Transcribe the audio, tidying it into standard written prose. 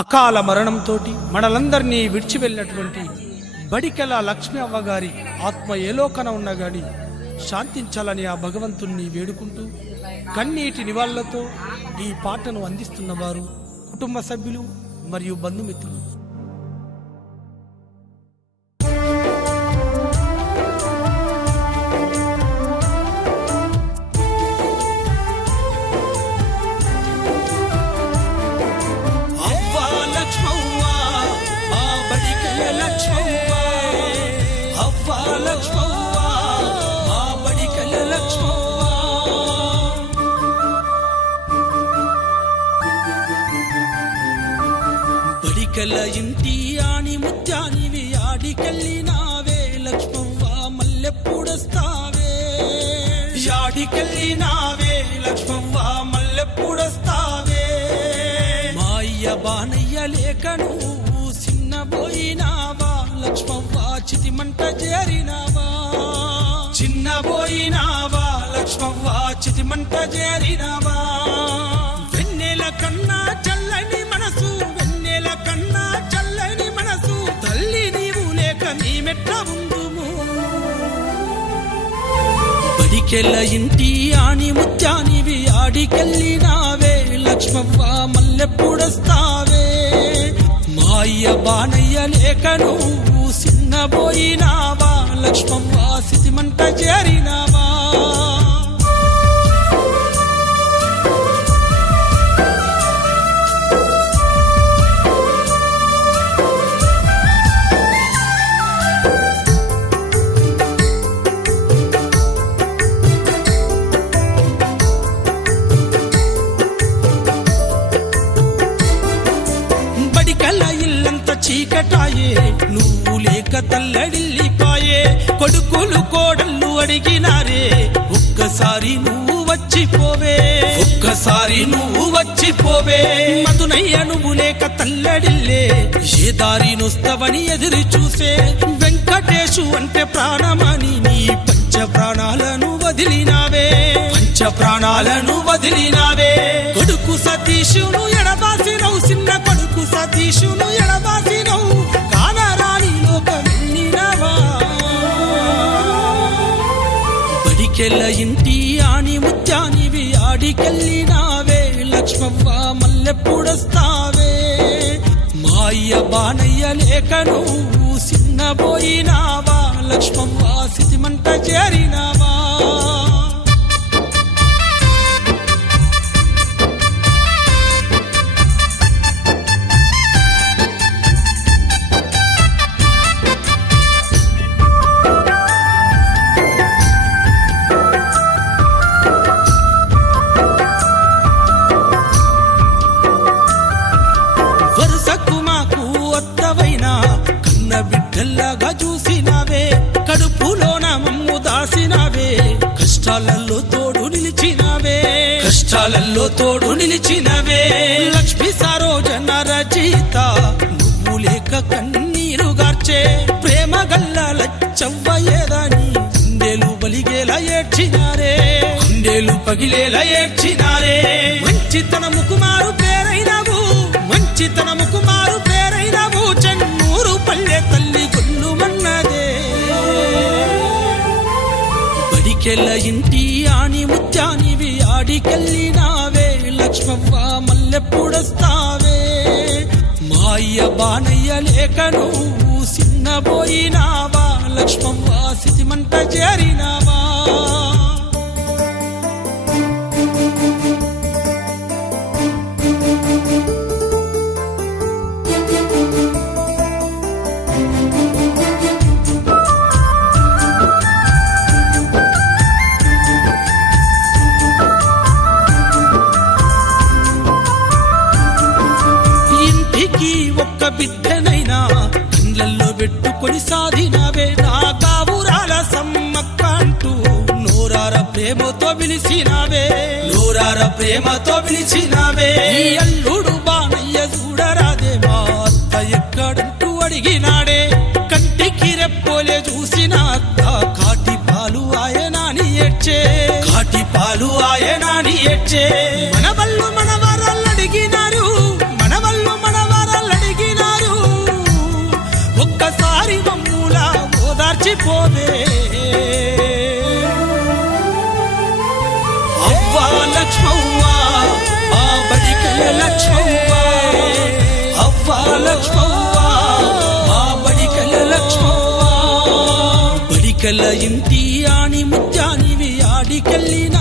అకాల మరణంతో మనలందరినీ విడిచి వెళ్ళినటువంటి బడికెల లక్ష్మీ అవ్వగారి ఆత్మ ఏలోకన ఉన్నా గాని శాంతించాలని ఆ భగవంతుణ్ణి వేడుకుంటూ కన్నీటి నివాళులతో ఈ పాటను అందిస్తున్న వారు కుటుంబ సభ్యులు మరియు బంధుమిత్రులు. బడికెల ఇంటి ఆని ముత్యానివి ఆడికెళ్ళినావే లక్ష్మవ్వ మల్లెప్పుడొస్తావే, ఆడికెళ్ళినావే లక్ష్మవ్వ మల్లెప్పుడొస్తావే. మా అయ్య బానయ్య లేక నువ్వు చిన్నబోయినావా లక్ష్మవ్వ చితిమంట చేరినావా, చిన్నబోయినావా లక్ష్మవ్వ చితిమంట చేరినావా. వెన్నెల కన్నా చల్లని మనసు, వెన్నెల కన్నా చల్లని మనసు, తల్లి నీవు లేక మేమెట్ల ఉందుము. బడికెల ఇంటి ఆని ముత్యానివి ఆడికెళ్ళినావే లక్ష్మవ్వ మల్లెప్పుడొస్తావే. మా అయ్య బానయ్య లేక నువ్వు చిన్నబోయినావా లక్ష్మవ్వ సితిమంట చేరినావా. ఇల్లంత చీకటాయే నువ్వు లేక తల్లడిల్లిపాయే, కొడుకులు కోడళ్ళు అడిగినారే ఒక్కసారి నువ్వు వచ్చిపోవే, ఒక్కసారి నువ్వు వచ్చిపోవే. మధునయ్య నువ్వు లేక తల్లడిల్లే ఏ దారి నొస్తవని ఎదురు చూసే, వెంకటేశు అంటే ప్రాణమని నీ పంచ ప్రాణాలను వదిలినావే, పంచ ప్రాణాలను వదిలినావే. కొడుకు సతీషును ఎడబాసినవు, చిన్న కొడుకు సతీషును ఎడబాసినవు, కానరాని లోక వెళ్ళినవా. బడికెల ఇంటి ఆని ముత్యానివి ఆడికెళ్ళినావే లక్ష్మవ్వ మల్లెప్పుడొస్తావే. మా అయ్య బానయ్య లేక నువ్వు చిన్నబోయినావా లక్ష్మవ్వ సితిమంట చేరినావా. బిడ్డల్లాగా చూసినావే, కడుపులోన మమ్ము దాసినావే, కష్టాలలో తోడు నిలిచినావే, కష్టాలలో తోడు నిలిచినవే. లక్ష్మీ సరోజన రచయిత నువ్వు లేక కన్నీరు గార్చే, ప్రేమ గల్ల లచ్చవ్వ ఏదని గుండెలు బలిగేలా ఏడ్చినారే, గుండెలు పగిలేలా ఏడ్చినారే. మంచితనముకు మారు పేరైనవు, మంచితనముకు మారు పేరైనవు, చెన్నూరు పల్లె తల్లి గొల్లు మన్నదే. బడికెల ఇంటి ఆని ముత్యానివి ఆడికెళ్ళినావే లక్ష్మవ్వ మల్లెప్పుడొస్తావే. మా అయ్య బానయ్య లేక నువ్వు చిన్నబోయినావా లక్ష్మవ్వ సితిమంట చేరినావా. ఒక్క బిడ్డనైనా కండ్లల్లో పెట్టుకొని సాధినవే, నా కావురాల సమ్మక్క అంటూ నోరార ప్రేమతో పిలిచినావే, నోరార ప్రేమతో పిలిచినావే. ఈ అల్లుడు బానయ్య చూడరాదే మా అత్త ఎక్కడంటూ అడిగినాడే, కంటికి రెప్పోలే చూసిన అత్త కాటి పాలు ఆయనాని ఏడ్చే, కాటి పాలు ఆయనాని ఏడ్చే. మనవళ్ళు మనవరాళ్ళు అడిగినారు, మనవళ్ళు మనవరాళ్ళు బడికెళ్ళ ఇంటి ఆని ముత్యానివి ఆడికెళ్ళినా